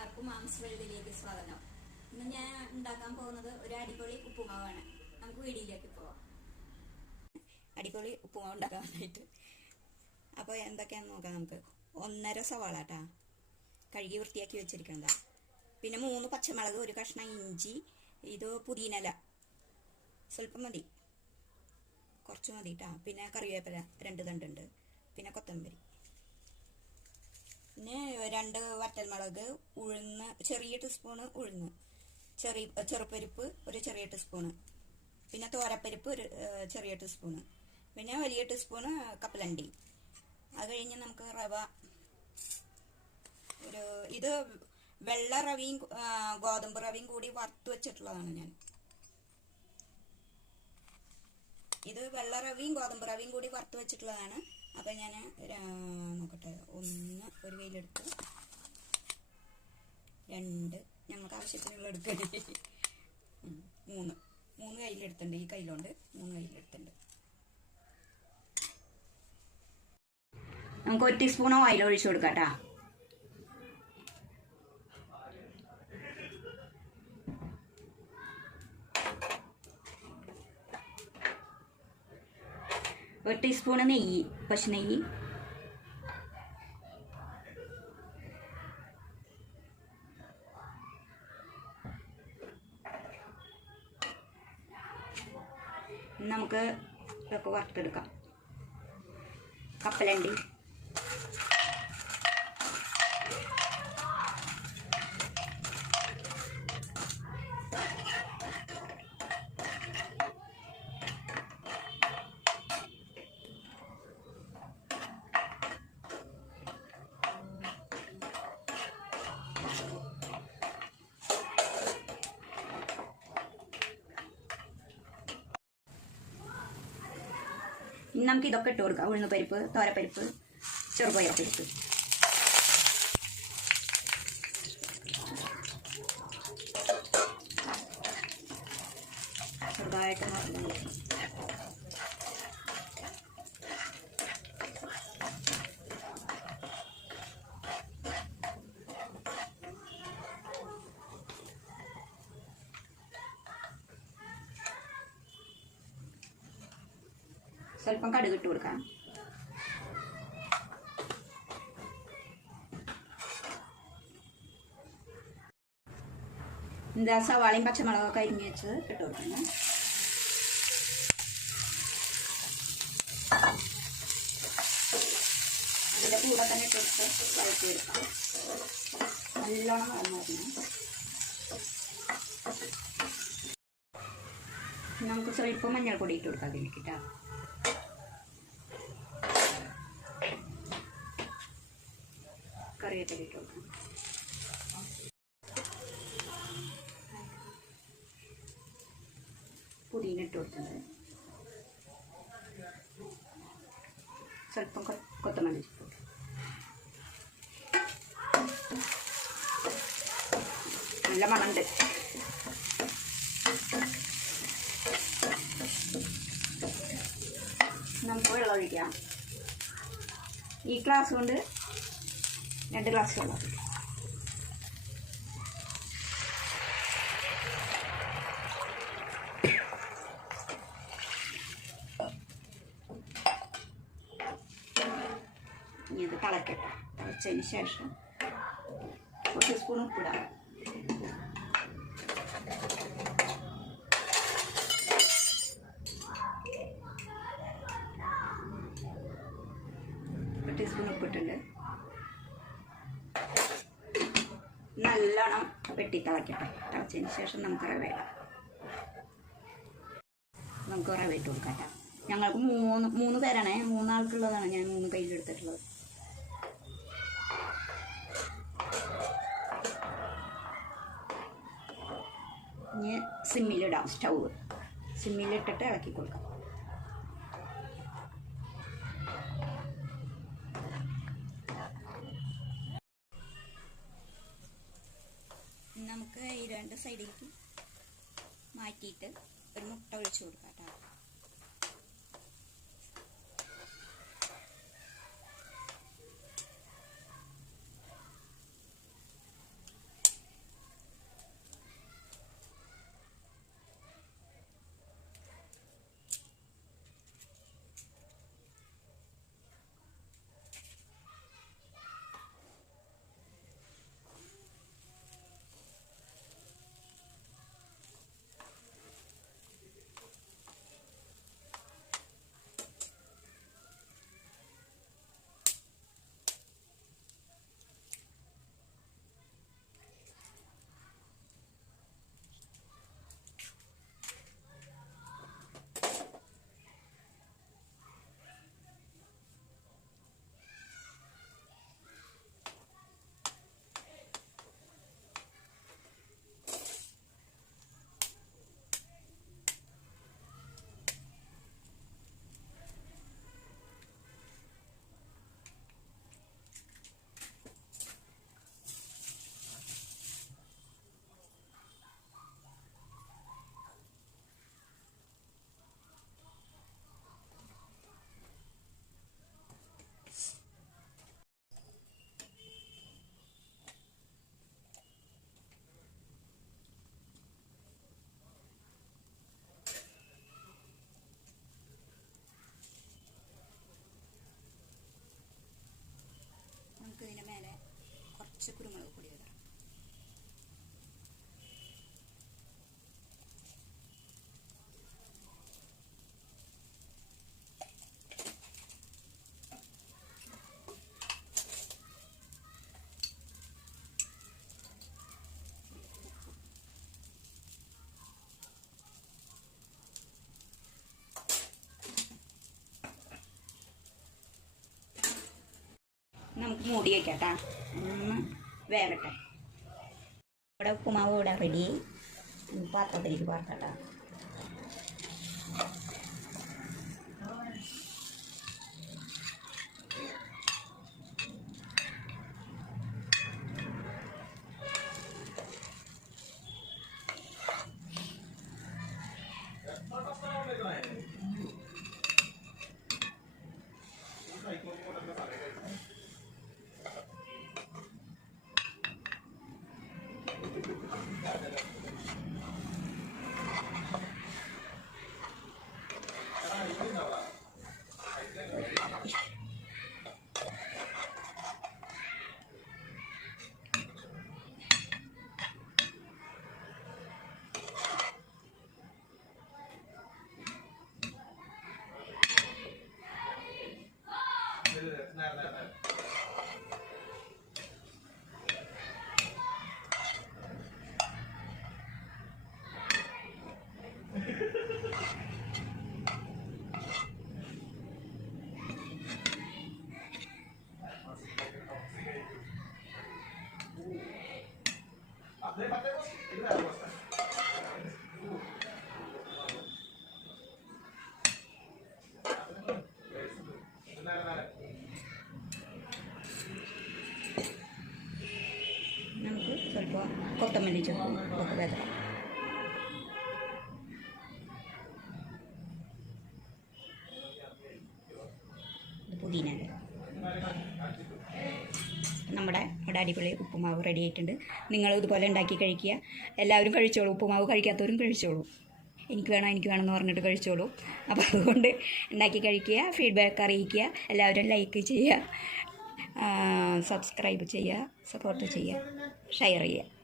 എല്ലാവർക്കും മാംസ് വെള്ളിയിലേക്ക് സ്വാഗതം. ഇന്ന് ഞാൻ ഉണ്ടാക്കാൻ പോകുന്നത് ഒരു അടിപൊളി ഉപ്പുമാവാണ്. നമുക്ക് വീഡിയോയിലേക്ക് പോവാം. അടിപൊളി ഉപ്പുമാവ് ഉണ്ടാക്കാൻ വേണ്ടിയിട്ട് അപ്പോൾ എന്തൊക്കെയാണെന്ന് നോക്കാം. നമുക്ക് 1.5 സവാള കേട്ടോ, കഴുകി വൃത്തിയാക്കി വെച്ചിരിക്കുന്നതാ. പിന്നെ 3 പച്ചമുളക്, ഒരു കഷ്ണം ഇഞ്ചി, ഇത് പുതിനയില സ്വല്പം മതി, കുറച്ച് മതി കേട്ടോ. പിന്നെ കറിവേപ്പില 2 തണ്ടുണ്ട്, പിന്നെ കൊത്തമ്പരി, പിന്നെ 2 വറ്റൽമുളക്, ഉഴുന്ന് ചെറിയ ടീസ്പൂണ്, ഉഴുന്ന് ചെറുപരിപ്പ് ഒരു ചെറിയ ടീസ്പൂണ്, പിന്നെ തോരപ്പരിപ്പ് ഒരു ചെറിയ ടീസ്പൂണ്, പിന്നെ വലിയ ടീസ്പൂണ് കപ്പലണ്ടി. അത് കഴിഞ്ഞ് നമുക്ക് റവ, ഇത് വെള്ള റവയും ഗോതമ്പ് റവയും കൂടി വറുത്ത് വെച്ചിട്ടുള്ളതാണ് ഞാൻ. ഇത് വെള്ള റവയും ഗോതമ്പ് റവയും കൂടി വറുത്ത് വെച്ചിട്ടുള്ളതാണ്. അപ്പം ഞാൻ നോക്കട്ടെ, 1 ഒരു കയ്യിലെടുത്ത്, 2 ഞങ്ങൾക്ക് ആവശ്യത്തിനുള്ള എടുക്കണേ, 3 കയ്യിലെടുത്തുണ്ട്. ഈ കയ്യിലുണ്ട് 3 കയ്യിലെടുത്തുണ്ട്. നമുക്ക് 1 ടീസ്പൂൺ ഓയിൽ ഒഴിച്ചു കൊടുക്കാം കേട്ടോ. ഒരു ടീസ്പൂണ് നെയ്യ്, പശു നെയ്യ്, നമുക്ക് ഇതൊക്കെ വറുത്തെടുക്കാം. കപ്പലണ്ടി, ഇനി നമുക്ക് ഇതൊക്കെ ഇട്ട് കൊടുക്കാം. ഉഴുന്ന് പരിപ്പ്, തോരപ്പരിപ്പ്, ചെറുപയർപ്പരിപ്പ്. ചെറുതായിട്ട് സ്വല്പം കടുക് ഇട്ട് കൊടുക്കാം. എന്താ സവാളയും പച്ചമുളകൊക്കെ അരിഞ്ഞ് വെച്ചത് ഇട്ട് കൊടുക്കണം. ഇതിൻ്റെ കൂടെ തന്നെ ഇട്ട് വഴറ്റി എടുക്കാം. നല്ലോണം വഴങ്ങായിരുന്നു. നമുക്ക് സ്വല്പം മഞ്ഞൾപ്പൊടി ഇട്ട് കൊടുക്കാം അതിലേക്ക് കേട്ടോ. കറിവേപ്പില ഇട്ട് കൊടുക്കാം. പുതിന ഇട്ട് കൊടുക്കുന്നത്, സ്വല്പം കൊത്തമല്ലി ഇട്ട് കൊടുക്കും. നല്ല മണമുണ്ട്. നമുക്ക് വെള്ളം ഒഴിക്കാം. ഈ ഗ്ലാസ് കൊണ്ട് 2 ഗ്ലാസ് വെള്ളം. ഇനി ഇത് തിളക്കട്ടെ. തിളച്ചതിന് ശേഷം 1 ടീസ്പൂൺ ഉപ്പിടാം. ടീസ്പൂൺ ഉപ്പിട്ടുണ്ട്. നല്ലോണം വെട്ടി തിളക്കട്ടെ. തിളച്ചതിന് ശേഷം നമുക്ക് റവ ഇടാം. നമുക്ക് റവ ഇട്ട് കൊടുക്കാം കേട്ടോ. ഞങ്ങൾക്ക് 3 പേരാണേ, 3 ആൾക്കുള്ളതാണ് ഞാൻ 3 കയ്യിലെടുത്തിട്ടുള്ളത്. ഇനി സിമ്മിലിടാം. സ്റ്റൗവ് സിമ്മിലിട്ടിട്ട് ഇളക്കി കൊടുക്കാം. നമുക്ക് ഈ 2 സൈഡിലേക്ക് മാറ്റിയിട്ട് ഒരു മുട്ട ഒഴിച്ചു കൊടുക്കാം കേട്ടോ. കുറച്ച് കുരുമുളക് പൊടി വിതറാം. നമുക്ക് മൂടി വയ്ക്കാം. ഒന്ന് വേകട്ടെ. ഇവിടെ ഉപ്പുമാവ് ഇവിടെ റെഡി. പാത്രത്തിലേക്ക് പാർക്കട്ടാ. നമുക്ക് സ്വല്പം കൊത്തമല്ലി ചുക്കും ഒക്കെ വിതറാം. പുതിന. നമ്മുടെ ഇവിടെ അടിപൊളി ഉപ്പുമാവ് റെഡി ആയിട്ടുണ്ട്. നിങ്ങൾ ഇതുപോലെ ഉണ്ടാക്കി കഴിക്കുക. എല്ലാവരും കഴിച്ചോളൂ. ഉപ്പുമാവ് കഴിക്കാത്തവരും കഴിച്ചോളൂ. എനിക്ക് വേണം എന്ന് പറഞ്ഞിട്ട് കഴിച്ചോളൂ. അപ്പോൾ അതുകൊണ്ട് ഉണ്ടാക്കി കഴിക്കുക. ഫീഡ്ബാക്ക് അറിയിക്കുക. എല്ലാവരും ലൈക്ക് ചെയ്യുക, സബ്സ്ക്രൈബ് ചെയ്യുക, സപ്പോർട്ട് ചെയ്യുക, ഷെയർ ചെയ്യുക.